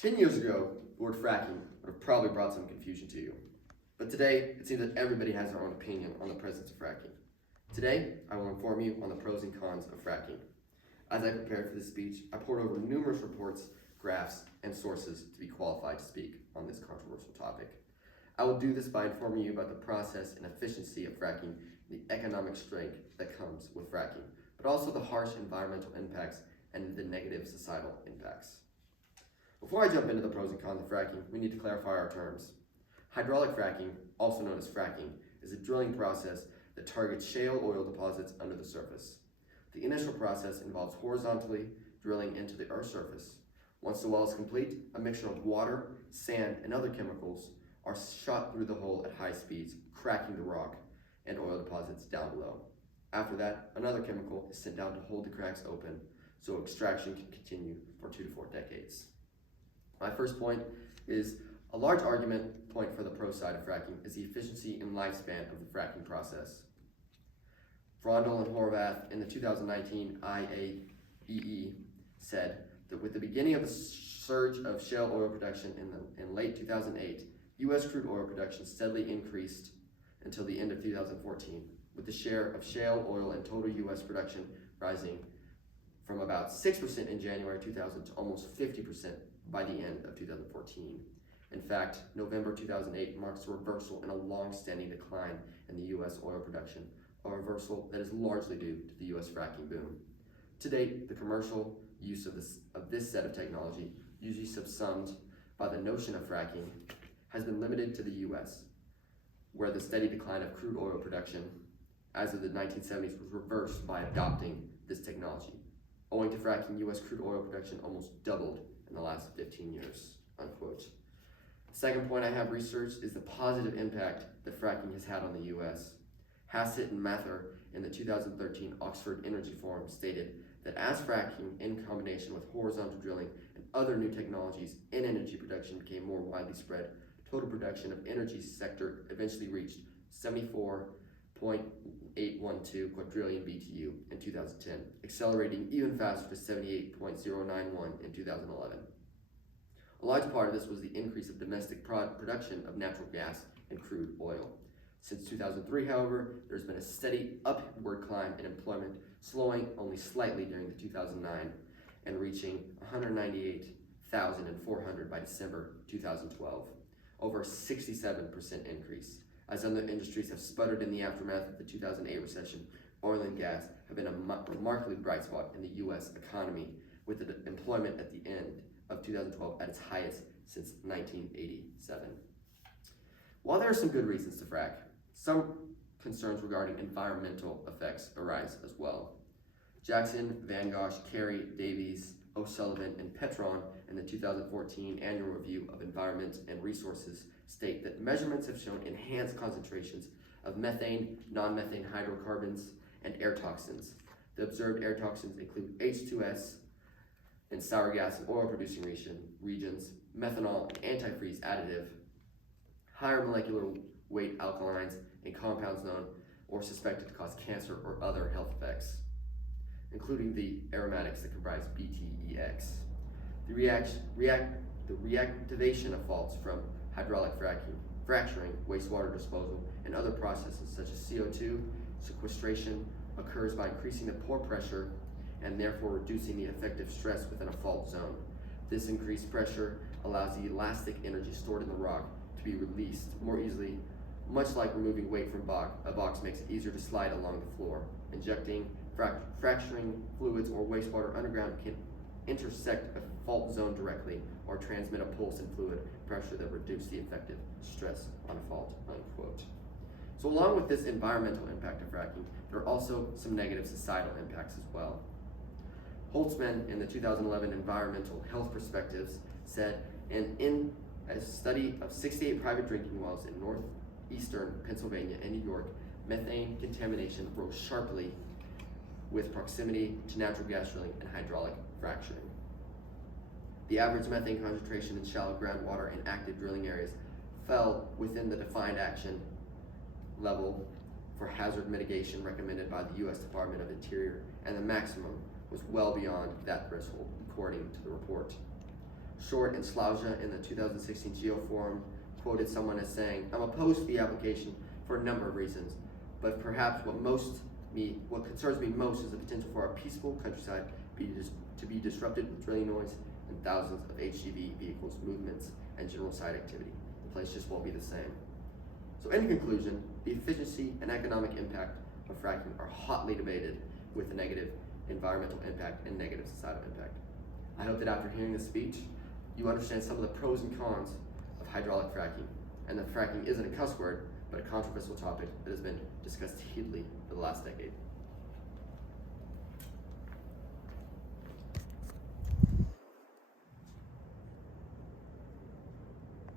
10 years ago, the word fracking would have probably brought some confusion to you. But today, it seems that everybody has their own opinion on the presence of fracking. Today, I will inform you on the pros and cons of fracking. As I prepared for this speech, I pored over numerous reports, graphs, and sources to be qualified to speak on this controversial topic. I will do this by informing you about the process and efficiency of fracking and the economic strength that comes with fracking, but also the harsh environmental impacts and the negative societal impacts. Before I jump into the pros and cons of fracking, we need to clarify our terms. Hydraulic fracking, also known as fracking, is a drilling process that targets shale oil deposits under the surface. The initial process involves horizontally drilling into the Earth's surface. Once the well is complete, a mixture of water, sand, and other chemicals are shot through the hole at high speeds, cracking the rock and oil deposits down below. After that, another chemical is sent down to hold the cracks open so extraction can continue for 2 to 4 decades. My first point is a large argument point for the pro side of fracking is the efficiency and lifespan of the fracking process. Frondel and Horvath in the 2019 IAEE said that with the beginning of the surge of shale oil production in late 2008, U.S. crude oil production steadily increased until the end of 2014, with the share of shale oil in total U.S. production rising from about 6% in January 2000 to almost 50% by the end of 2014. In fact, November 2008 marks a reversal in a long-standing decline in the U.S. oil production, a reversal that is largely due to the U.S. fracking boom. To date, the commercial use of this set of technology, usually subsumed by the notion of fracking, has been limited to the U.S., where the steady decline of crude oil production as of the 1970s was reversed by adopting this technology. Owing to fracking, U.S. crude oil production almost doubled in the last 15 years, unquote. The second point I have researched is the positive impact that fracking has had on the U.S. Hassett and Mather in the 2013 Oxford Energy Forum stated that as fracking in combination with horizontal drilling and other new technologies in energy production became more widely spread, total production of energy sector eventually reached 74.812 quadrillion BTU in 2010, accelerating even faster to 78.091 in 2011. A large part of this was the increase of domestic production of natural gas and crude oil. Since 2003, however, there's been a steady upward climb in employment, slowing only slightly during the 2009 and reaching 198,400 by December 2012, over a 67% increase. As other industries have sputtered in the aftermath of the 2008 recession, oil and gas have been a remarkably bright spot in the U.S. economy, with the employment at the end of 2012 at its highest since 1987. While there are some good reasons to frack, some concerns regarding environmental effects arise as well. Jackson, Van Gosh, Carey, Davies, O'Sullivan, and Petron in the 2014 Annual Review of Environment and Resources state that measurements have shown enhanced concentrations of methane, non-methane hydrocarbons, and air toxins. The observed air toxins include H2S in sour gas and oil-producing regions, methanol and antifreeze additive, higher molecular weight alkalines, and compounds known or suspected to cause cancer or other health effects, including the aromatics that comprise BTEX. The reactivation of faults from hydraulic fracturing, wastewater disposal, and other processes such as CO2 sequestration occurs by increasing the pore pressure and therefore reducing the effective stress within a fault zone. This increased pressure allows the elastic energy stored in the rock to be released more easily, much like removing weight from a box makes it easier to slide along the floor. Injecting fracturing fluids or wastewater underground can intersect a fault zone directly or transmit a pulse in fluid pressure that reduce the effective stress on a fault, unquote. So along with this environmental impact of fracking, there are also some negative societal impacts as well. Holtzman in the 2011 Environmental Health Perspectives said, in a study of 68 private drinking wells in northeastern Pennsylvania and New York, methane contamination rose sharply with proximity to natural gas drilling and hydraulic fracturing. The average methane concentration in shallow groundwater and active drilling areas fell within the defined action level for hazard mitigation recommended by the U.S. Department of Interior, and the maximum was well beyond that threshold, according to the report. Short and Slauja in the 2016 GeoForum quoted someone as saying, "I'm opposed to the application for a number of reasons, but perhaps what concerns me most is the potential for our peaceful countryside to be disrupted with drilling noise and thousands of HGV vehicles, movements, and general site activity. The place just won't be the same." So in conclusion, the efficiency and economic impact of fracking are hotly debated with the negative environmental impact and negative societal impact. I hope that after hearing this speech, you understand some of the pros and cons of hydraulic fracking, and that fracking isn't a cuss word, but a controversial topic that has been discussed heatedly for the last decade.